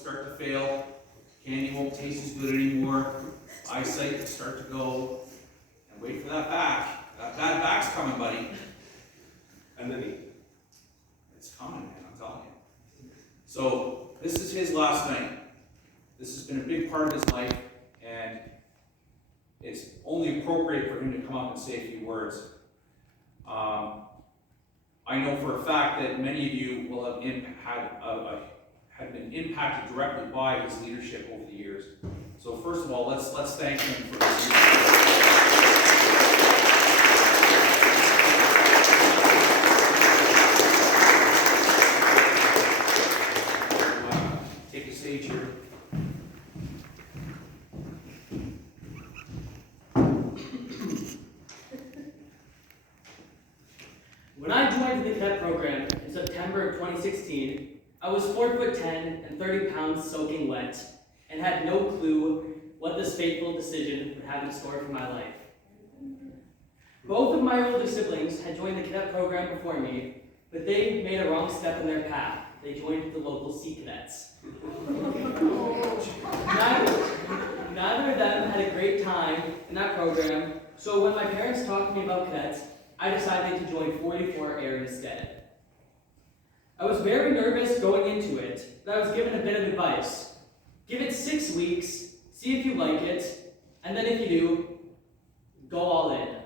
start to fail. Candy won't taste as good anymore. Eyesight will start to go. And wait for that back. That bad back's coming, buddy. And then It's coming, man, I'm telling you. So, this is his last night. This has been a big part of his life, and it's only appropriate for him to come up and say a few words. I know for a fact that many of you will have have been impacted directly by his leadership over the years. So first of all, let's thank him for his leadership. Take a stage here. When I joined the cadet program in September of 2016, I was 4'10" and 30 pounds soaking wet, and had no clue what this fateful decision would have in store for my life. Both of my older siblings had joined the cadet program before me, but they made a wrong step in their path. They joined the local Sea Cadets. Neither of them had a great time in that program, so when my parents talked to me about cadets, I decided to join 44 Air instead. I was very nervous going into it, but I was given a bit of advice. Give it 6 weeks, see if you like it, and then if you do, go all in.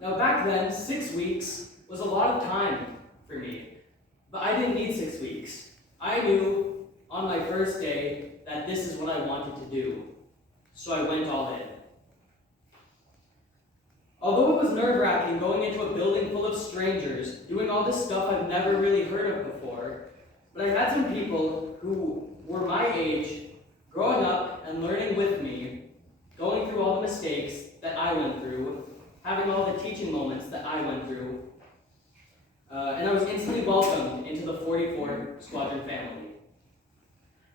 Now back then, 6 weeks was a lot of time for me, but I didn't need 6 weeks. I knew on my first day that this is what I wanted to do, so I went all in. Although it was nerve-wracking going into a building full of strangers, doing all this stuff I've never really heard of before, but I had some people who were my age, growing up and learning with me, going through all the mistakes that I went through, having all the teaching moments that I went through, and I was instantly welcomed into the 44 Squadron family.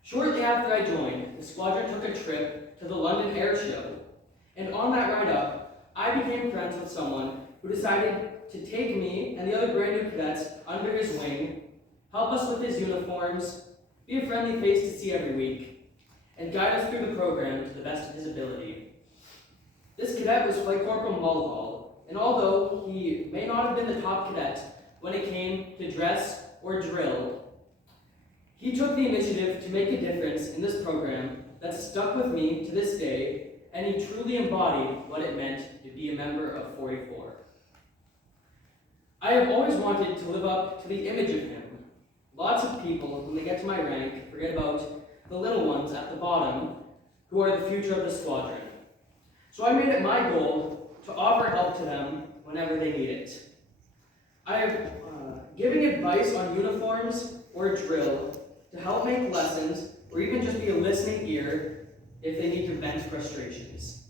Shortly after I joined, the squadron took a trip to the London Air Show, and on that ride up, I became friends with someone who decided to take me and the other brand new cadets under his wing, help us with his uniforms, be a friendly face to see every week, and guide us through the program to the best of his ability. This cadet was Flight Corporal Mulhall, and although he may not have been the top cadet when it came to dress or drill, he took the initiative to make a difference in this program that's stuck with me to this day, and he truly embodied what it meant to be a member of 44. I have always wanted to live up to the image of him. Lots of people, when they get to my rank, forget about the little ones at the bottom, who are the future of the squadron. So I made it my goal to offer help to them whenever they need it. I have giving advice on uniforms or drill to help make lessons, or even just be a listening ear if they need to vent frustrations.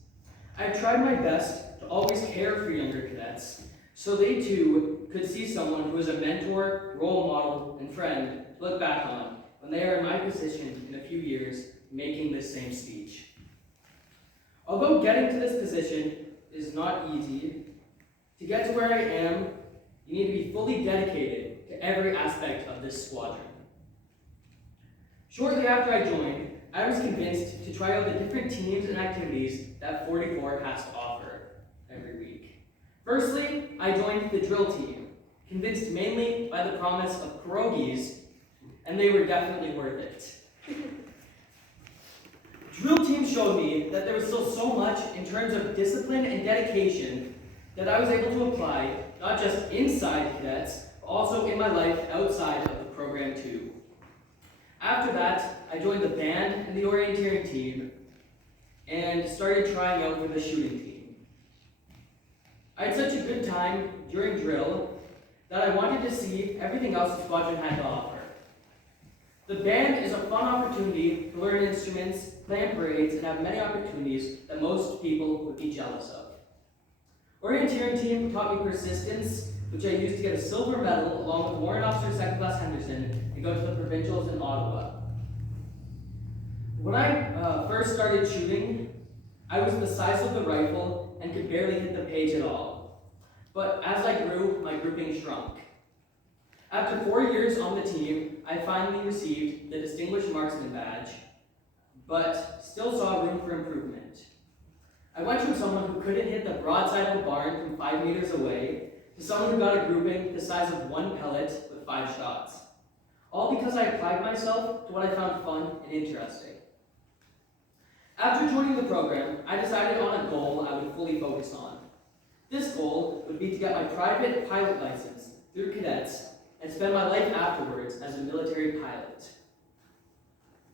I've tried my best to always care for younger cadets, so they too could see someone who is a mentor, role model, and friend to look back on when they are in my position in a few years making this same speech. Although getting to this position is not easy, to get to where I am, you need to be fully dedicated to every aspect of this squadron. Shortly after I joined, I was convinced to try out the different teams and activities that 44 has to offer every week. Firstly, I joined the drill team, convinced mainly by the promise of pierogies, and they were definitely worth it. Drill team showed me that there was still so much in terms of discipline and dedication that I was able to apply not just inside cadets, but also in my life outside of the program too. After that, I joined the band and the orienteering team and started trying out for the shooting team. I had such a good time during drill that I wanted to see everything else the squadron had to offer. The band is a fun opportunity to learn instruments, plan parades, and have many opportunities that most people would be jealous of. Orienteering team taught me persistence, which I used to get a silver medal along with Warrant Officer 2nd Class Henderson and go to the provincials in Ottawa. When I first started shooting, I was the size of the rifle and could barely hit the page at all. But as I grew, my grouping shrunk. After 4 years on the team, I finally received the Distinguished Marksman badge, but still saw room for improvement. I went from someone who couldn't hit the broadside of a barn from 5 meters away to someone who got a grouping the size of 1 pellet with 5 shots. All because I applied myself to what I found fun and interesting. After joining the program, I decided on a goal I would fully focus on. This goal would be to get my private pilot license through cadets and spend my life afterwards as a military pilot.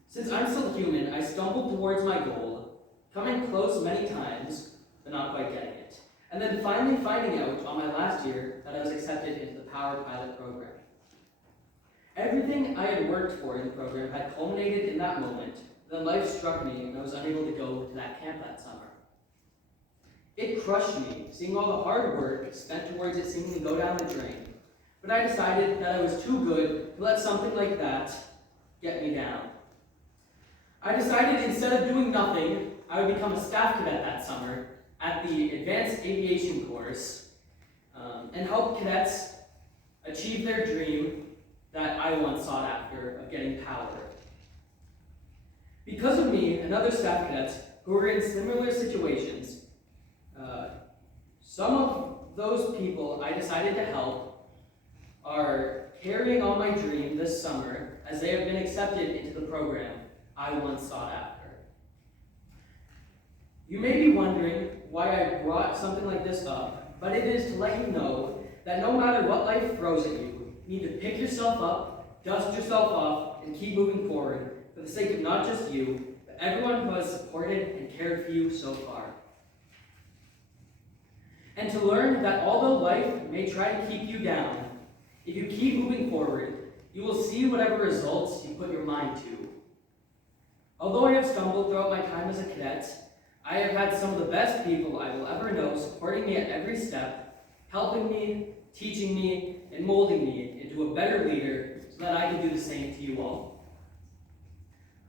Since I'm still human, I stumbled towards my goal, coming close many times, but not quite getting it, and then finally finding out on my last year that I was accepted into the Power Pilot program. Everything I had worked for in the program had culminated in that moment. Then life struck me and I was unable to go to that camp that summer. It crushed me, seeing all the hard work spent towards it seemingly go down the drain. But I decided that I was too good to let something like that get me down. I decided instead of doing nothing, I would become a staff cadet that summer at the Advanced Aviation course and help cadets achieve their dream that I once sought after of getting power. Because of me and other staff cadets who were in similar situations, some of those people I decided to help are carrying on my dream this summer as they have been accepted into the program I once sought after. You may be wondering why I brought something like this up, but it is to let you know that no matter what life throws at you, you need to pick yourself up, dust yourself off, and keep moving forward for the sake of not just you, but everyone who has supported and cared for you so far. And to learn that although life may try to keep you down, if you keep moving forward, you will see whatever results you put your mind to. Although I have stumbled throughout my time as a cadet, I have had some of the best people I will ever know supporting me at every step, helping me, teaching me, and molding me into a better leader so that I can do the same to you all.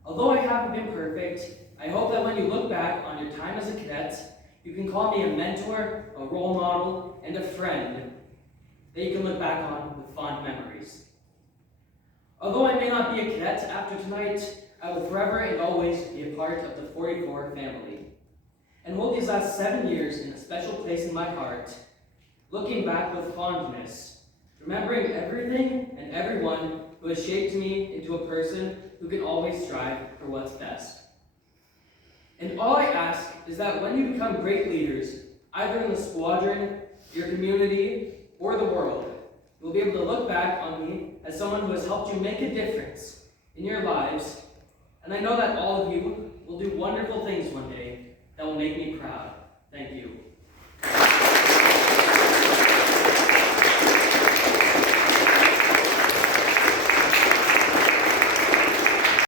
Although I haven't been perfect, I hope that when you look back on your time as a cadet, you can call me a mentor, a role model, and a friend that you can look back on with fond memories. Although I may not be a cadet after tonight, I will forever and always be a part of the 44 family, and hold these last 7 years in a special place in my heart, looking back with fondness, remembering everything and everyone who has shaped me into a person who can always strive for what's best. And all I ask is that when you become great leaders, either in the squadron, your community, or the world, you'll be able to look back on me as someone who has helped you make a difference in your lives, and I know that all of you will do wonderful things one day that will make me proud. Thank you.